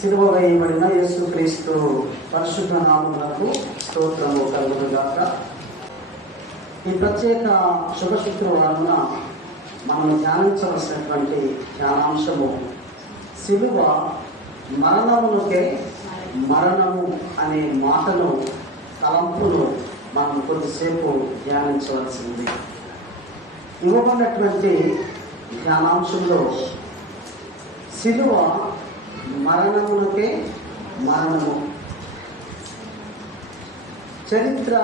సిలువ వేయబడిన యేసుక్రీస్తు పరిశుద్ధ నామములకు స్తోత్రము కలుగునుగాక. ఈ ప్రత్యేక శుభ శుక్రవారమున మనం ధ్యానించవలసినటువంటి ధ్యానాంశము సిలువ మరణములకే మరణము అనే మాటను తలంపును మనం కొద్దిసేపు ధ్యానించవలసింది. ఇవ్వబడినటువంటి ధ్యానాంశంలో సిలువ మరణమునకే మరణము. చరిత్ర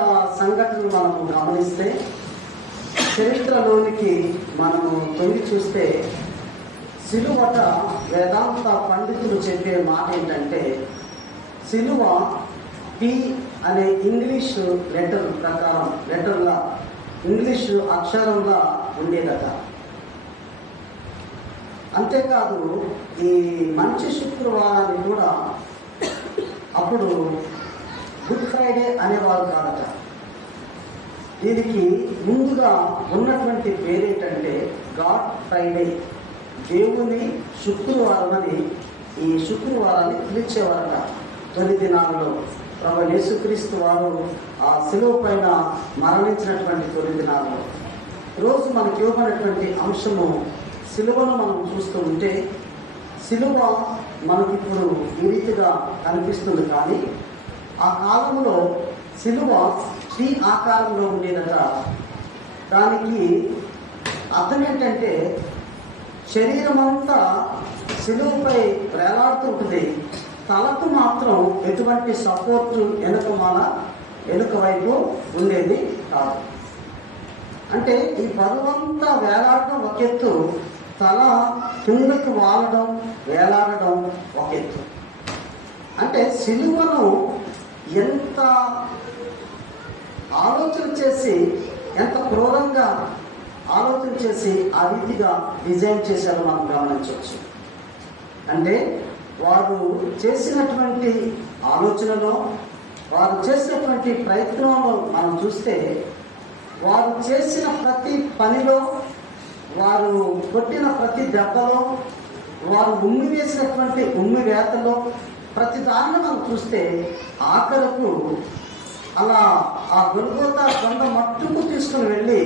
సంఘటనలు మనము గమనిస్తే చరిత్రలోనికి మనము తొంగి చూస్తే సిలువట వేదాంత పండితులు చెప్పే మాట ఏంటంటే సిలువ పి అనే ఇంగ్లీష్ లెటర్ ప్రకారం లెటర్లా ఇంగ్లీష్ అక్షరంగా ఉండేదట. అంతేకాదు ఈ మంచి శుక్రవారాన్ని కూడా అప్పుడు గుడ్ ఫ్రైడే అనేవారు కాదట. దీనికి ముందుగా ఉన్నటువంటి పేరేంటంటే గాడ్ ఫ్రైడే. దేవుని శుక్రవారం అని ఈ శుక్రవారాన్ని పిలిచేవారట. తొలి దినాల్లో ప్రభు యేసుక్రీస్తు వారు ఆ సెలవు పైన మరణించినటువంటి తొలి దినాల్లో. రోజు మనకి ఇవ్వబడినటువంటి అంశము సిలువను మనం చూస్తూ ఉంటే సిలువ మనకిప్పుడు ఇప్పుడు కనిపిస్తుంది కానీ ఆ కాలంలో సిలువ టీ ఆకారంలో ఉండేదట. దానికి అర్థం ఏంటంటే శరీరం అంతా సిలువపై వేలాడుతూ ఉంటుంది. తలకు మాత్రం ఎటువంటి సపోర్ట్ వెనుక మాల వెనుక వైపు ఉండేది కాదు. అంటే ఈ బరువంతా వేలాడటం ఒక ఎత్తు తల కిందకి వాలడం వేలాడడం ఒక ఎత్తు. అంటే సిలువను ఎంత ఆలోచన చేసి ఎంత క్రూరంగా ఆలోచన చేసి ఆ రీతిగా డిజైన్ చేశారో మనం గమనించవచ్చు. అంటే వారు చేసినటువంటి ఆలోచనలో వారు చేసినటువంటి ప్రయత్నంలో మనం చూస్తే వారు చేసిన ప్రతి పనిలో వారు కొట్టిన ప్రతి దెబ్బలో వారు ఉమ్మి వేసినటువంటి ఉమ్మి వేతలో ప్రతి దాన్ని మనం చూస్తే ఆఖరకు అలా ఆ గొల్గోత కొండ మట్టుకు తీసుకుని వెళ్ళి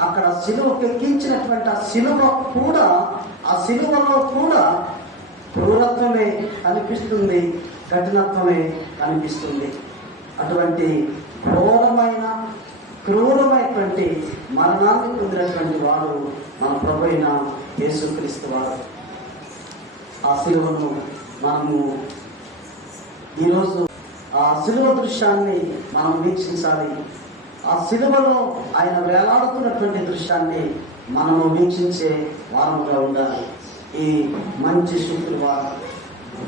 అక్కడ శిలువ పెక్కించినటువంటి ఆ సిలువ కూడా ఆ సిలువలో కూడా క్రూరత్వమే కనిపిస్తుంది కఠినత్వమే అనిపిస్తుంది. అటువంటి ఘోరమైన క్రూరమైనటువంటి మరణాన్ని పొందినటువంటి వాడు మన ప్రభు అయిన యేసుక్రీస్తు వారు. ఆ సిలువను మనము ఈరోజు ఆ సిలువ దృశ్యాన్ని మనం వీక్షించాలి. ఆ సిలువలో ఆయన వేలాడుతున్నటువంటి దృశ్యాన్ని మనము వీక్షించే వారముగా ఉండాలి. ఈ మంచి శుక్రవారం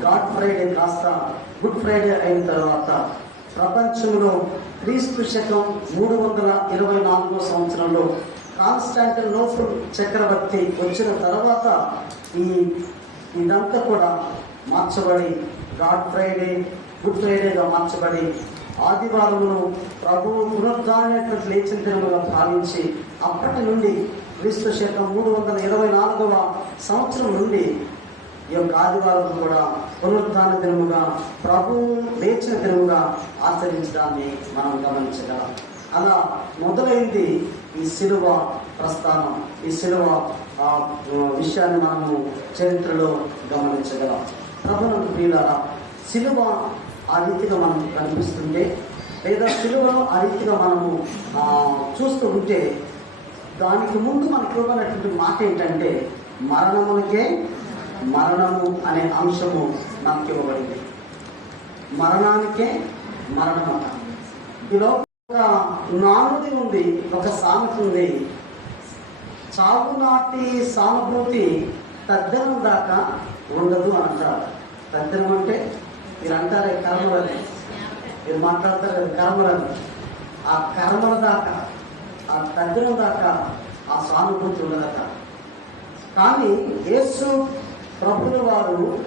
గాడ్ ఫ్రైడే కాస్త గుడ్ ఫ్రైడే అయిన తర్వాత ప్రపంచంలో క్రీస్తు శకం మూడు వందల ఇరవై నాలుగో సంవత్సరంలో కాన్స్టాంటినోపుల్ చక్రవర్తి వచ్చిన తర్వాత ఈ ఇదంతా కూడా మార్చబడి గాడ్ ఫ్రైడే గుడ్ ఫ్రైడేగా మార్చబడి ఆదివారంలో ప్రభువు పునరుద్ధారణ లేచిన దినముగా భావించి అప్పటి నుండి క్రీస్తు శకం మూడు వందల ఇరవై నాలుగవ సంవత్సరం నుండి ఈ యొక్క ఆదివారం కూడా పునరుద్ధాన దినముగా ప్రభువు లేచిన దినముగా ఆచరించడాన్ని మనం గమనించగలం. అలా మొదలైంది ఈ శిలువ ప్రస్థానం. ఈ శిలువ విషయాన్ని మనము చరిత్రలో గమనించగలం. ప్రభుత్వ ప్రియులారా శిలువ ఆ రీతిగా మనకు కనిపిస్తుంటే లేదా శిలువలో ఆ రీతిగా మనము చూస్తూ ఉంటే దానికి ముందు మనకి ఇవ్వబడినటువంటి మాట ఏంటంటే మరణమునికే మరణము అనే అంశము నాకు ఇవ్వబడింది మరణానికే మరణమట. ఇందులో ఒక నానుడి ఉంది ఒక సామెత ఉంది. చావు నాటి సానుభూతి తద్దనం దాకా ఉండదు అని అంటారు. తద్దనం అంటే మీరు అంటారే కర్మలని. మీరు మాట్లాడతారు కర్మలని. ఆ కర్మల దాకా ఆ తద్దనం దాకా ఆ సానుభూతి ఉండదట. కానీ యేసు ప్రభుల వారు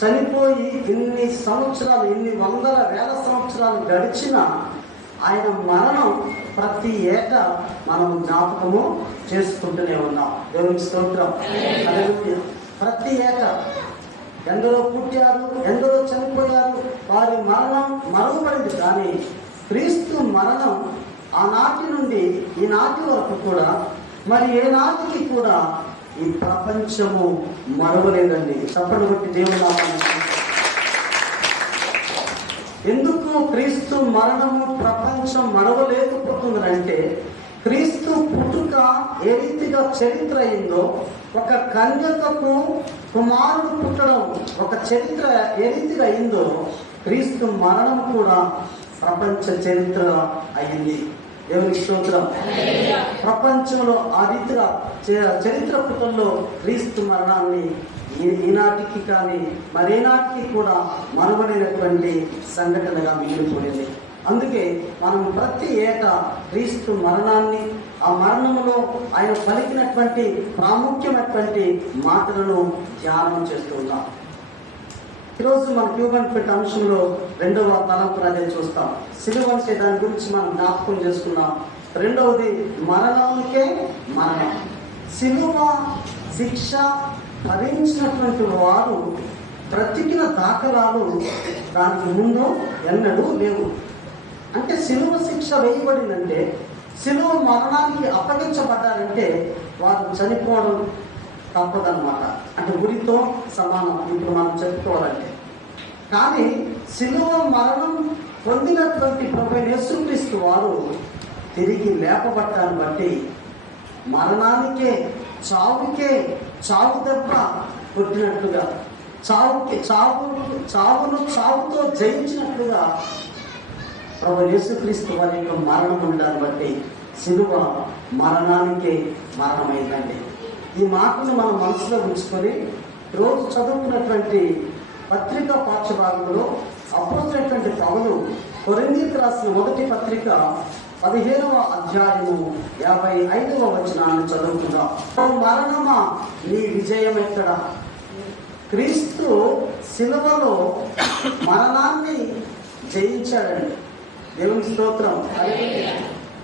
చనిపోయి ఇన్ని సంవత్సరాలు ఇన్ని వందల వేల సంవత్సరాలు గడిచిన ఆయన మరణం ప్రతి ఏటా మనం జ్ఞాపకము చేసుకుంటూనే ఉన్నాం. దేవునికి స్తోత్రం. ప్రతి ఏటా ఎందరో పుట్టారు ఎందరో చనిపోయారు వారి మరణం మరుగుపడింది కానీ క్రీస్తు మరణం ఆనాటి నుండి ఈనాటి వరకు కూడా మరి ఏ నాటికి కూడా ఈ ప్రపంచము మరవలేదండి. చప్పటి కొట్టి దేవుడు ఎందుకు క్రీస్తు మరణము ప్రపంచం మరవలేకపోతుందంటే క్రీస్తు పుట్టుక ఏ రీతిగా చరిత్ర అయిందో ఒక కన్యకకు కుమారుడు పుట్టడం ఒక చరిత్ర ఏ రీతిగా అయిందో క్రీస్తు మరణం కూడా ప్రపంచ చరిత్ర అయింది. దేవునికి స్తోత్రం. ప్రపంచంలో ఆ రీతిగా చ- చరిత్ర పుటంలో క్రీస్తు మరణాన్ని ఈనాటికి కానీ మరేనాటికి కూడా మనుగడైనటువంటి సంఘటనగా మిగిలిపోయింది. అందుకే మనం ప్రతి ఏటా క్రీస్తు మరణాన్ని ఆ మరణంలో ఆయన పలికినటువంటి ప్రాముఖ్యమైనటువంటి మాటలను ధ్యానం చేస్తూ ఉన్నాం. ఈరోజు మన క్యూబన్ ఫిట్ అంశంలో రెండవ తలంపు అదే చూస్తాం. సిలువ అంటే దాని గురించి మనం జ్ఞాపకం చేసుకున్నాం రెండవది మరణానికే మరణం. సిలువ శిక్ష భరించినటువంటి వారు బ్రతికిన దాఖలాలు దానికి ముందు ఎన్నడూ లేవు. అంటే సిలువ శిక్ష వేయబడిందంటే సిలువ మరణానికి అప్పగించబడ్డారంటే వారు చనిపోవడం తప్పదన్నమాట. అంటే ఉరితో సమానం. ఇప్పుడు మనం చెప్పుకోవాలంటే కానీ సిలువ మరణం పొందినటువంటి ప్రభు యేసుక్రీస్తు వారు తిరిగి లేపబట్టాన్ని బట్టి మరణానికే చావుకే చావు దెబ్బ కొట్టినట్లుగా చావుకి చావు చావును చావుతో జయించినట్లుగా ప్రభు యేసుక్రీస్తు వారి యొక్క మరణం ఉండాలని బట్టి సిలువ మరణానికే మరణమైందండి. ఈ మాటను మనం మనసులో ఉంచుకొని రోజు చదువుకున్నటువంటి పత్రిక పాఠ్యభాగంలో అప్పుడైనటువంటి పౌలు కొరిందీకి రాసిన మొదటి పత్రిక పదిహేనవ అధ్యాయము యాభై ఐదవ వచనాన్ని చదువుకుందాం. మరణమా నీ విజయం ఎక్కడ? క్రీస్తు శిలువలో మరణాన్ని జయించాడండి. దేవుని స్తోత్రం.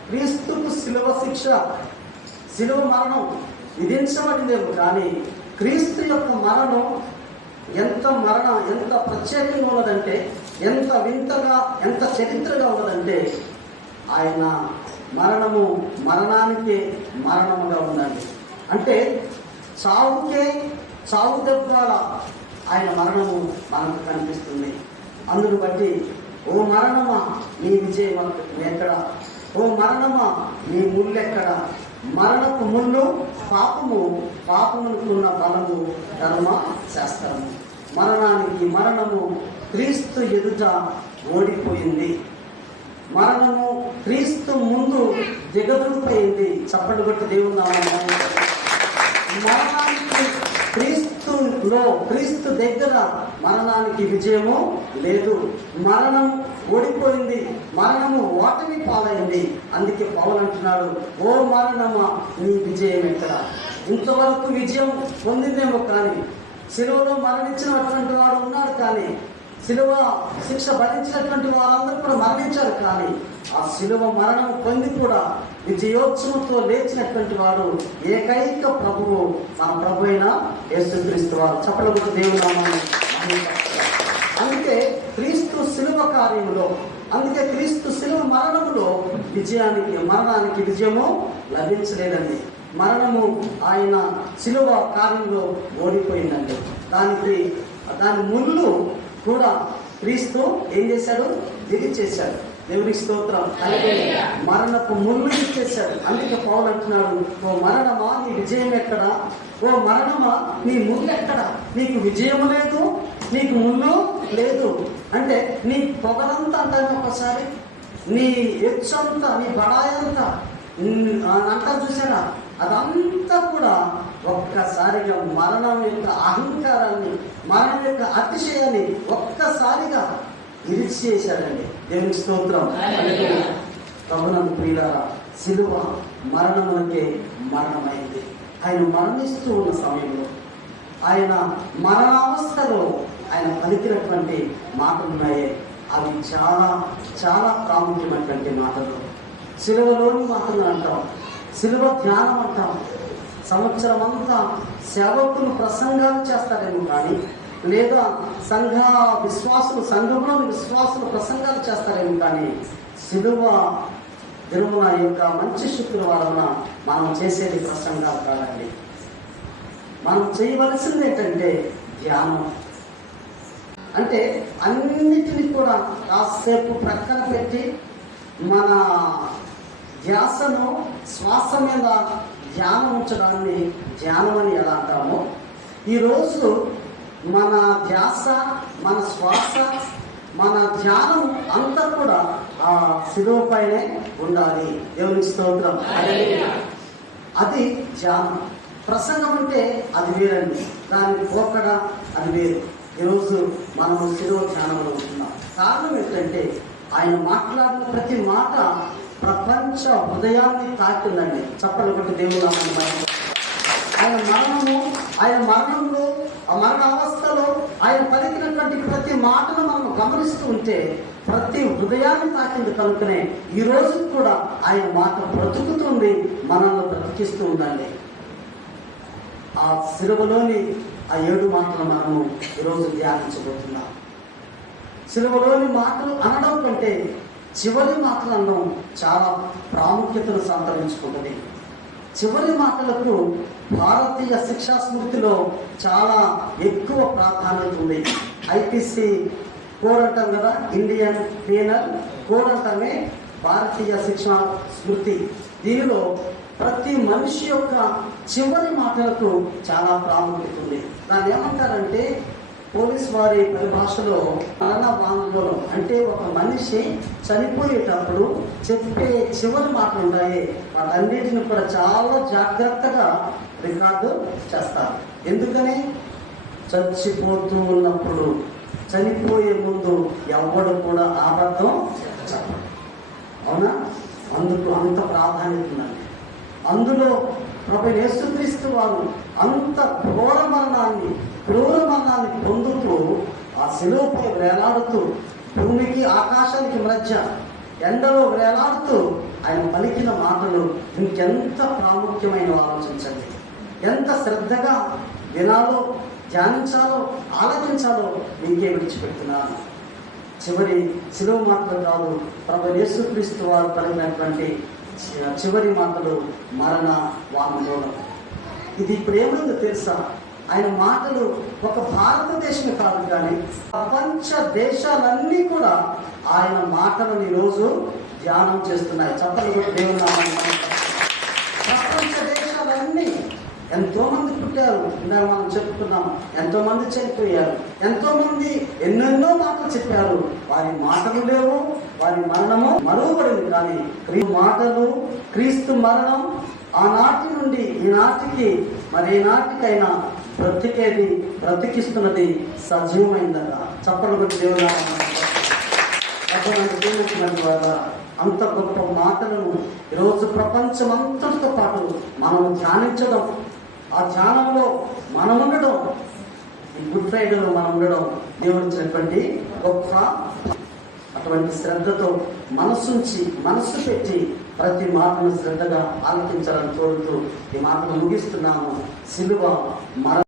క్రీస్తుకు శిలువ శిక్ష శిలువ మరణం విధించబడిందేమో కానీ క్రీస్తు యొక్క మరణం ఎంత మరణం ఎంత ప్రత్యేకంగా ఉన్నదంటే ఎంత వింతగా ఎంత చరిత్రగా ఉన్నదంటే ఆయన మరణము మరణానికి మరణముగా ఉందండి. అంటే చావుకే చావు దెబ్బల ఆయన మరణము మనకు కనిపిస్తుంది. అందును బట్టి ఓ మరణమా నీ విజయం ఎక్కడ? ఓ మరణమా నీ ముళ్ళెక్కడ మరణపు ముళ్ళు పాపము పాపమునుకున్న బలము ధర్మ శాస్త్రము. మరణానికి మరణము క్రీస్తు ఎదుట ఓడిపోయింది. మరణము క్రీస్తు ముందు దిగదుడిపోయింది చప్పటి కొట్టి దేవుడు మరణానికి క్రీస్తులో క్రీస్తు దగ్గర మరణానికి విజయము లేదు. మరణం ఓడిపోయింది. మరణము ఓటమి పాలైంది. అందుకే పౌలు అంటున్నాడు ఓ మరణమా నీ విజయం ఎక్కడ ఇంతవరకు విజయం పొందిందేమో కానీ సిలువలో మరణించినటువంటి వాడు ఉన్నారు కానీ సిలువ శిక్ష భరించినటువంటి వారందరూ కూడా మరణించారు కానీ ఆ శిలువ మరణం పొంది కూడా విజయోత్సవంతో లేచినటువంటి వాడు ఏకైక ప్రభువు మన ప్రభు అయిన యేసుక్రీస్తు వారు. చెప్పలకు దేవుడు అందుకే క్రీస్తు సిలువ కార్యంలో అందుకే క్రీస్తు సిలువ మరణంలో విజయానికి మరణానికి విజయము లభించలేదండి. మరణము ఆయన శిలువ కార్యంలో ఓడిపోయిందండి. దానికి దాని ముందు కూడా క్రీస్తు ఏం చేశాడు? విరిచేశాడు. దేవునికి స్తోత్రం. అలాగే మరణపు ముళ్ళు ఇచ్చేశాడు అందుకే పౌలు అంటున్నాడు ఓ మరణమా? నీ విజయం ఎక్కడ? ఓ మరణమా? నీ ముళ్ళు ఎక్కడ? నీకు విజయం లేదు నీకు ముళ్ళు లేదు. అంటే నీ పొగలంతా అంటాను ఒకసారి? నీ ఎచ్చంతా నీ బడాయంతా ఆ అంతా చూసారా? అదంతా కూడా ఒక్కసారిగా మరణం యొక్క అహంకారాన్ని మరణం యొక్క అతిశయాన్ని ఒక్కసారిగా ఇరిచేశాడండి దేవుని స్తోత్రం. ప్రభునందు ప్రియులారా సిలువ మరణములకే మరణమైంది. ఆయన మరణిస్తూ ఉన్న సమయంలో ఆయన మరణావస్థలో ఆయన పలికినటువంటి మాటలు ఉన్నాయే అవి చాలా చాలా ప్రాముఖ్యమైనటువంటి మాటలు. సిలువలోని మాటలు అంటాం. సిలువ ధ్యానం అంటాం సంవత్సరం అంతా సేవకులు ప్రసంగాలు చేస్తారేమో కానీ లేదా సంఘ విశ్వాసులు సంఘంలోని విశ్వాసులు ప్రసంగాలు చేస్తారేమో కానీ సిలువ దినమున యొక్క మంచి శుక్రవారం మనం చేసేది ప్రసంగాలు కాదండి. మనం చేయవలసింది ఏంటంటే ధ్యానం. అంటే అన్నిటిని కూడా కాసేపు ప్రక్కన పెట్టి మన ధ్యాసను శ్వాస మీద ధ్యానం ఉంచడాన్ని ధ్యానం అని ఎలా అంటామో ఈరోజు మన ధ్యాస మన శ్వాస మన ధ్యానం అంతా కూడా ఆ శిలువ పైనే ఉండాలి. దేవుని స్తోత్రం. అది ధ్యానం. ప్రసంగం అంటే అది వేరండి. దాన్ని పోకడ అది వేరు. ఈరోజు మనం శిలువ ధ్యానంలో ఉంటున్నాం. కారణం ఏంటంటే ఆయన మాట్లాడిన ప్రతి మాట ప్రపంచ హృదయాన్ని తాకిందండి. చెప్పలు కొట్టి దేవుడు ఆయన మరణము ఆయన మరణంలో ఆ మరణ అవస్థలో ఆయన పలికినటువంటి ప్రతి మాటను మనం గమనిస్తూ ఉంటే ప్రతి హృదయాన్ని తాకింది కనుకనే ఈ రోజు కూడా ఆయన మాట బ్రతుకుతుంది మనల్ని బ్రతికిస్తూ ఉందండి. ఆ సిలువలోని ఆ ఏడు మాటలు మనము ఈరోజు ధ్యానించబోతున్నాం. సిలువలోని మాటలు అనడం కంటే చివరి మాటలు చాలా ప్రాముఖ్యతను సంతరించుకుంటుంది. చివరి మాటలకు భారతీయ శిక్షా స్మృతిలో చాలా ఎక్కువ ప్రాధాన్యత ఉంది. ఐపీసీ కోడ్ అంటాం కదా ఇండియన్ పీనల్ కోడ్ అంటామే భారతీయ శిక్షా స్మృతి. దీనిలో ప్రతి మనిషి యొక్క చివరి మాటలకు చాలా ప్రాముఖ్యత ఉంది. దాన్ని ఏమంటారంటే పోలీస్ వారి పరిభాషలో మరణ వాంగ్మూలం అంటే ఒక మనిషి చనిపోయేటప్పుడు చెప్పే చివరి మాటలు ఉన్నాయి వాటన్నిటిని కూడా చాలా జాగ్రత్తగా రికార్డు చేస్తారు. ఎందుకని? చచ్చిపోతూ ఉన్నప్పుడు చనిపోయే ముందు ఎవడు కూడా ఆబద్ధం చెప్పడు. అవునా? అందుకు అంత ప్రాధాన్యత ఉందండి అందులో ప్రభు యేసుక్రీస్తు వారు అంత ఘోర మరణాన్ని క్రూర మరణానికి పొందుతూ ఆ శిలువపై వేలాడుతూ భూమికి ఆకాశానికి మధ్య ఎండలో వేలాడుతూ ఆయన పలికిన మాటలు ఇంకెంత ప్రాముఖ్యమైన ఆలోచించండి. ఎంత శ్రద్ధగా వినాలో ధ్యానించాలో ఆలోచించాలో మీకే విడిచిపెడుతున్నాను. చివరి శిలువ మాటలు కాదు ప్రభు యేసుక్రీస్తు వారు పలికినటువంటి చి- చివరి మాటలు మరణ వాంగ్మూలం. ఇది ఇప్పుడు ఏమైందో తెలుసా? ఆయన మాటలు ఒక భారతదేశం కాదు కానీ ప్రపంచ దేశాలన్నీ కూడా ఆయన మాటలను ఈరోజు ధ్యానం చేస్తున్నాయి. చెప్పలు దేవుని ప్రపంచ దేశాలన్నీ ఎంతో మంది పుట్టారు. ఇందాక మనం చెప్పుకున్నాం ఎంతో మంది చనిపోయారు ఎంతో మంది ఎన్నెన్నో మాటలు చెప్పారు. వారి మాటలు లేవు వారి మరణము మరువబడింది కానీ క్రీ మాటలు క్రీస్తు మరణం ఆనాటి నుండి ఈనాటికి మరి ఈనాటికైనా బ్రతికేది బ్రతికిస్తున్నది సజీవమైందట. చెప్పలు కూడా దేవుడు అటువంటి దేవుడినటువంటి అంత గొప్ప మాటలను ఈరోజు ప్రపంచం అంతటితో పాటు మనం ధ్యానించడం ఆ ధ్యానంలో మనం ఉండడం ఈ గుడ్ ఫ్రైడేలో మనం ఉండడం దేవుడిచ్చినటువంటి గొప్ప అటువంటి శ్రద్ధతో మనసుంచి మనస్సు పెట్టి ప్రతి మాటను శ్రద్ధగా ఆలకించాలని కోరుతూ ఈ మాటను ముగిస్తున్నాము సిలువ మర